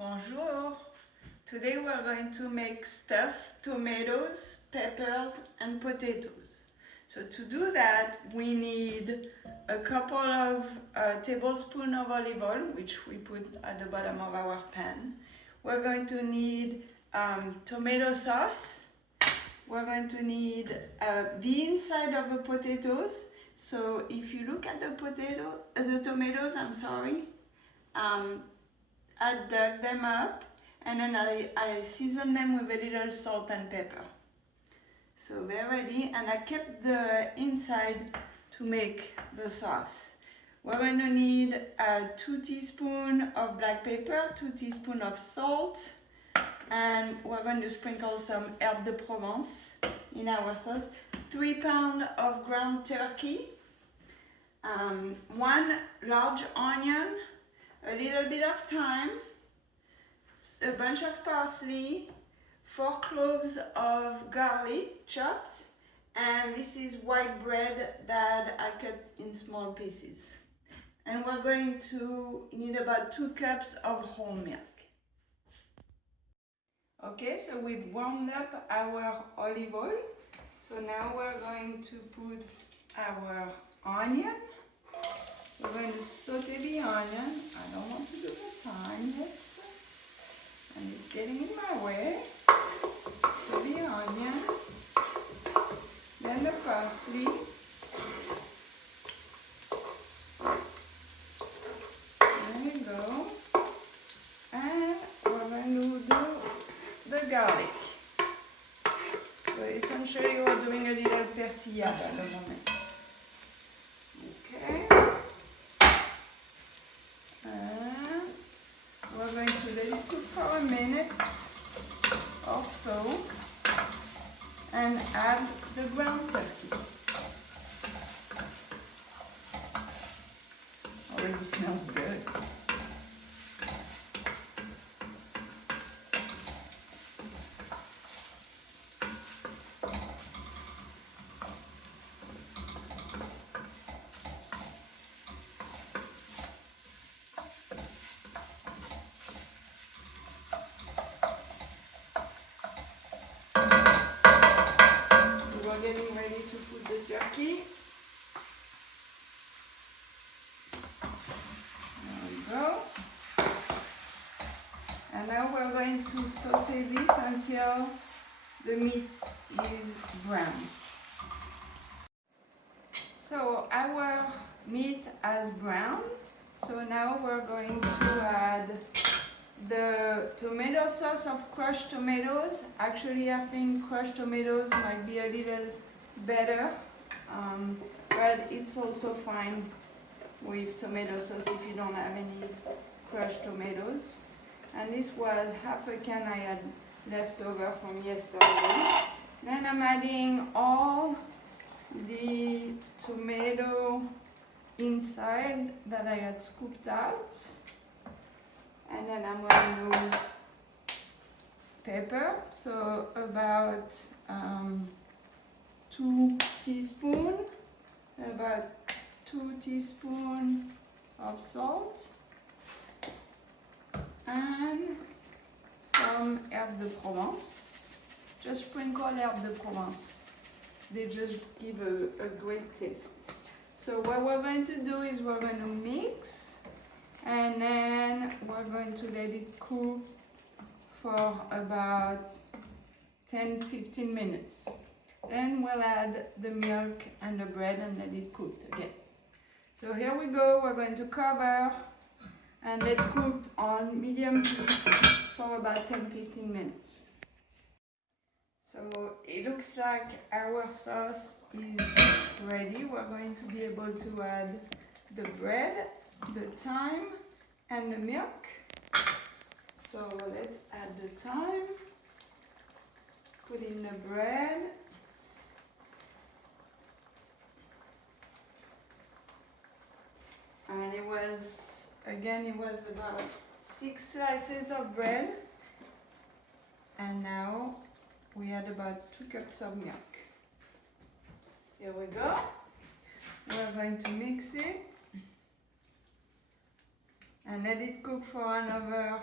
Bonjour! Today we are going to make stuffed tomatoes, peppers and potatoes. So to do that we need a couple of tablespoons of olive oil, which we put at the bottom of our pan. We're going to need tomato sauce. We're going to need the inside of the potatoes. So if you look at the tomatoes, I dug them up and then I seasoned them with a little salt and pepper. So they're ready, and I kept the inside to make the sauce. We're going to need 2 teaspoons of black pepper, 2 teaspoons of salt, and we're going to sprinkle some herbe de Provence in our sauce. 3 pounds of ground turkey, 1 large onion, a little bit of thyme, a bunch of parsley, 4 cloves of garlic chopped, and this is white bread that I cut in small pieces. And we're going to need about 2 cups of whole milk. Okay, so we've warmed up our olive oil. So now we're going to put our onion. We're going to saute the onion. I don't want to do the thyme yet, and it's getting in my way. So the onion, then the parsley, there you go, and we're going to do the garlic. So essentially we're doing a little persillade at the moment. Okay. And we're going to let it cook for a minute or so and add the ground turkey. Already smells good. We're getting ready to put the turkey. There we go. And now we're going to saute this until the meat is brown. So our meat has browned. So now we're going to add the tomato sauce of crushed tomatoes. Actually, I think crushed tomatoes might be a little better, but it's also fine with tomato sauce if you don't have any crushed tomatoes. And this was half a can I had left over from yesterday. Then I'm adding all the tomato inside that I had scooped out. And then I'm going to pepper, so about 2 teaspoons, about 2 teaspoons of salt, and some herbe de Provence. Just sprinkle herbe de Provence. They just give a great taste. So what we're going to do is we're going to mix, and then we're going to let it cook for about 10-15 minutes. Then we'll add the milk and the bread and let it cook again. So here we go, we're going to cover and let it cook on medium heat for about 10-15 minutes. So it looks like our sauce is ready. We're going to be able to add the bread, the thyme and the milk. So let's add the thyme, put in the bread, and it was about 6 slices of bread, and now we add about 2 cups of milk. Here we go. We're going to mix it and let it cook for another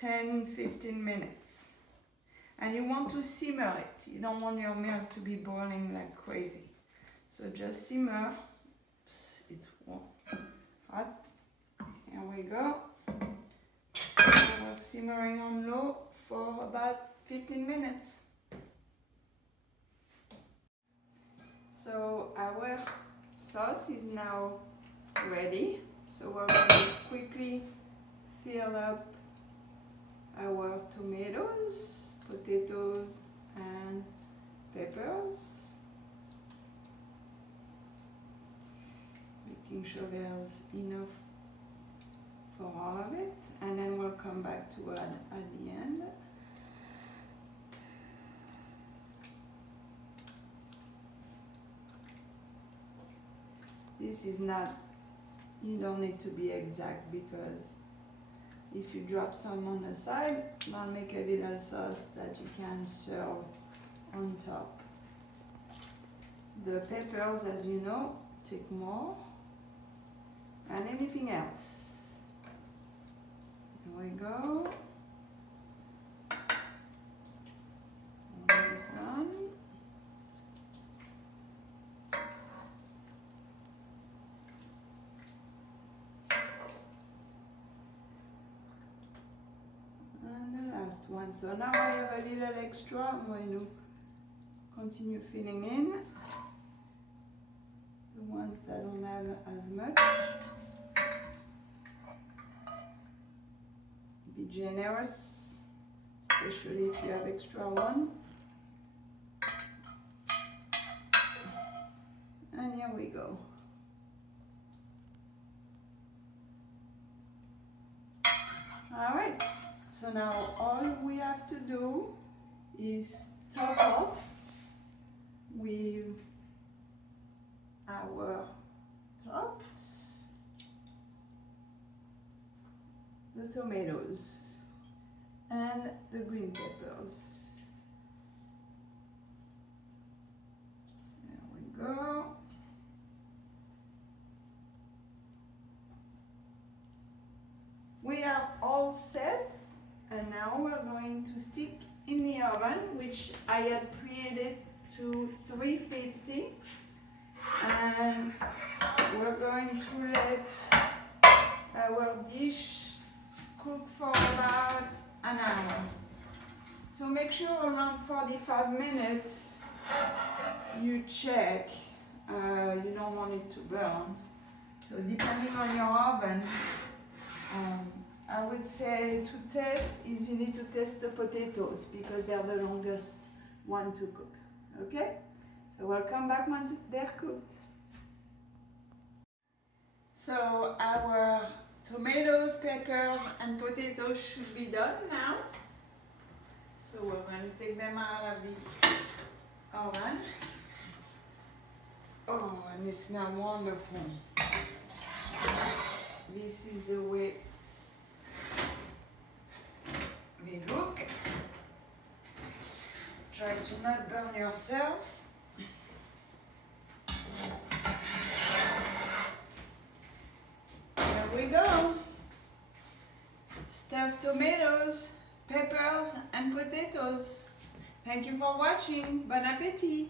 10-15 minutes. And you want to simmer it. You don't want your milk to be boiling like crazy. So just simmer. Oops, it's warm. Hot. Here we go. We're simmering on low for about 15 minutes. So our sauce is now ready. So we're going to quickly fill up our tomatoes, potatoes, and peppers. Making sure there's enough for all of it, and then we'll come back to add at the end. This is not, you don't need to be exact, because if you drop some on the side, it'll make a little sauce that you can serve on top. The peppers, as you know, take more, and anything else. Here we go. Almost done. And the last one. So now I have a little extra. I'm going to continue filling in the ones that don't have as much. Be generous, especially if you have extra one. And here we go. All right, so now all we have to do is top off with our tops, the tomatoes and the green peppers. There we go. We are all set, and now we're going to stick in the oven, which I had preheated to 350, and we're going to let our dish cook for about an hour. So make sure around 45 minutes you check. You don't want it to burn. So depending on your oven, I would say to test is you need to test the potatoes, because they're the longest one to cook. Okay? So we'll come back once they're cooked. So our tomatoes, peppers, and potatoes should be done now. So we're going to take them out of the oven. Oh, and they smell wonderful. This is the way they look. Try to not burn yourself. There we go. Stuffed tomatoes, peppers, and potatoes. Thank you for watching. Bon appétit.